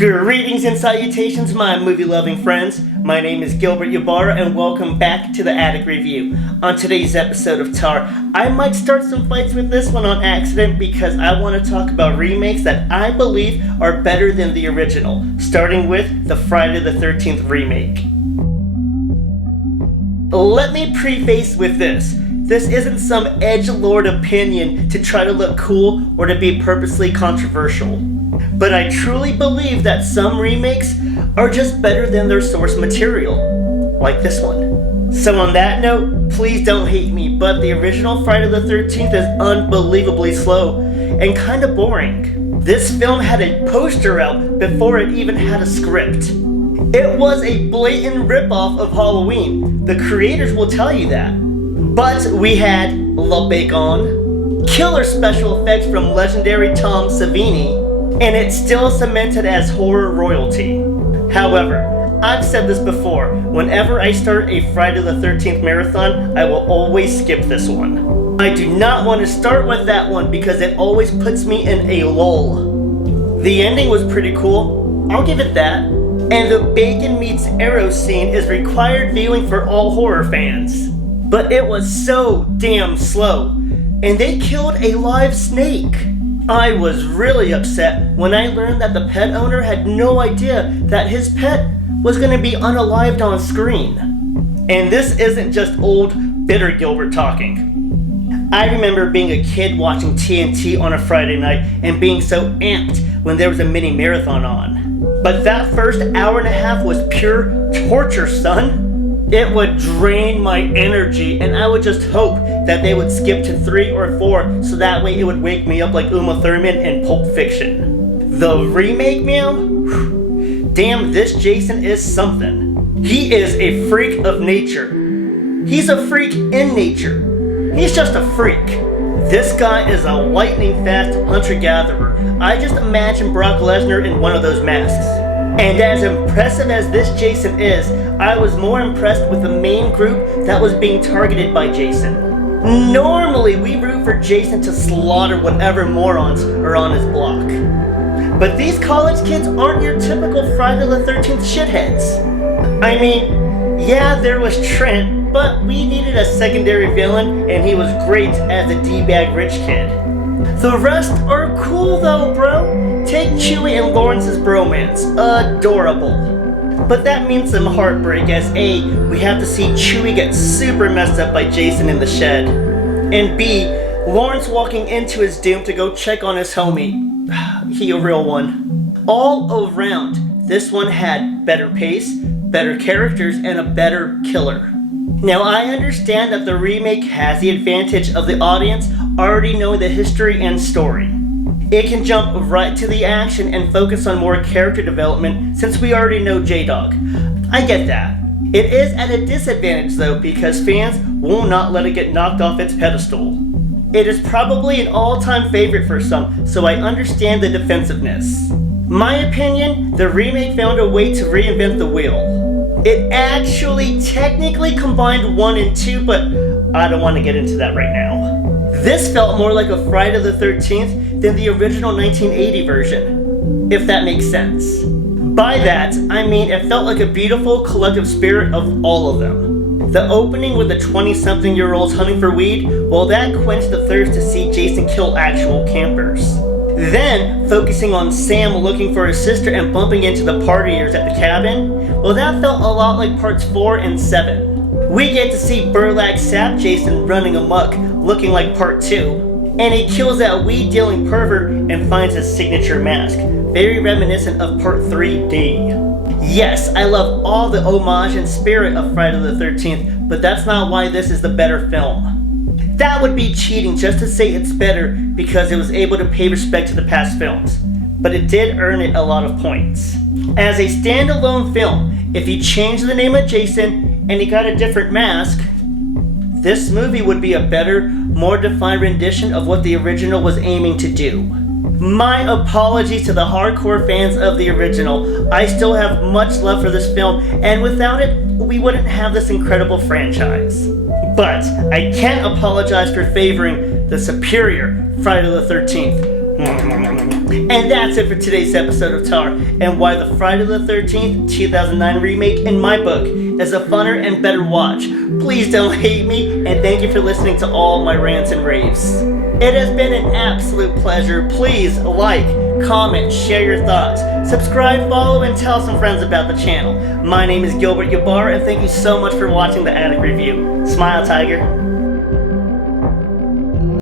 Greetings and salutations, my movie-loving friends. My name is Gilbert Ybarra, and welcome back to the Attic Review. On today's episode of Tar, I might start some fights with this one on accident because I want to talk about remakes that I believe are better than the original, starting with the Friday the 13th remake. Let me preface with this. This isn't some edgelord opinion to try to look cool or to be purposely controversial. But I truly believe that some remakes are just better than their source material, like this one. So on that note, please don't hate me, but the original Friday the 13th is unbelievably slow and kind of boring. This film had a poster out before it even had a script. It was a blatant ripoff of Halloween. The creators will tell you that. But we had Le Bacon, killer special effects from legendary Tom Savini, and it's still cemented as horror royalty. However, I've said this before, whenever I start a Friday the 13th marathon, I will always skip this one. I do not want to start with that one because it always puts me in a lull. The ending was pretty cool, I'll give it that, and the bacon meets arrow scene is required viewing for all horror fans. But it was so damn slow, and they killed a live snake. I was really upset when I learned that the pet owner had no idea that his pet was going to be unalived on screen. And this isn't just old, bitter Gilbert talking. I remember being a kid watching TNT on a Friday night and being so amped when there was a mini marathon on. But that first hour and a half was pure torture, son. It would drain my energy, and I would just hope that they would skip to 3 or 4 so that way it would wake me up like Uma Thurman in Pulp Fiction. The remake, man? Damn, this Jason is something. He is a freak of nature. He's a freak in nature. He's just a freak. This guy is a lightning-fast hunter-gatherer. I just imagine Brock Lesnar in one of those masks. And as impressive as this Jason is, I was more impressed with the main group that was being targeted by Jason. Normally, we root for Jason to slaughter whatever morons are on his block. But these college kids aren't your typical Friday the 13th shitheads. I mean, yeah, there was Trent, but we needed a secondary villain, and he was great as a D-bag rich kid. The rest are cool though, bro. Take Chewie and Lawrence's bromance. Adorable. But that means some heartbreak as A, we have to see Chewie get super messed up by Jason in the shed. And B, Lawrence walking into his doom to go check on his homie. He a real one. All around, this one had better pace, better characters, and a better killer. Now I understand that the remake has the advantage of the audience already knowing the history and story. It can jump right to the action and focus on more character development since we already know J-Dog. I get that. It is at a disadvantage though because fans will not let it get knocked off its pedestal. It is probably an all-time favorite for some, so I understand the defensiveness. My opinion, the remake found a way to reinvent the wheel. It actually technically combined 1 and 2, but I don't want to get into that right now. This felt more like a Friday the 13th than the original 1980 version, if that makes sense. By that, I mean it felt like a beautiful collective spirit of all of them. The opening with the 20-something-year-olds hunting for weed, well, that quenched the thirst to see Jason kill actual campers. Then, focusing on Sam looking for his sister and bumping into the partiers at the cabin, well, that felt a lot like parts 4 and 7. We get to see Burlak Sap Jason running amok, looking like part 2. And he kills that weed-dealing pervert and finds his signature mask, very reminiscent of part 3D. Yes, I love all the homage and spirit of Friday the 13th, but that's not why this is the better film. That would be cheating just to say it's better because it was able to pay respect to the past films. But it did earn it a lot of points. As a standalone film, if you change the name of Jason and he got a different mask, this movie would be a better, more defined rendition of what the original was aiming to do. My apologies to the hardcore fans of the original. I still have much love for this film, and without it, we wouldn't have this incredible franchise. But I can't apologize for favoring the superior Friday the 13th. And that's it for today's episode of Tar, and why the Friday the 13th 2009 remake in my book is a funner and better watch. Please don't hate me, and thank you for listening to all my rants and raves. It has been an absolute pleasure. Please like, comment, share your thoughts, subscribe, follow, and tell some friends about the channel. My name is Gilbert Yabar, and thank you so much for watching the Attic Review. Smile, Tiger.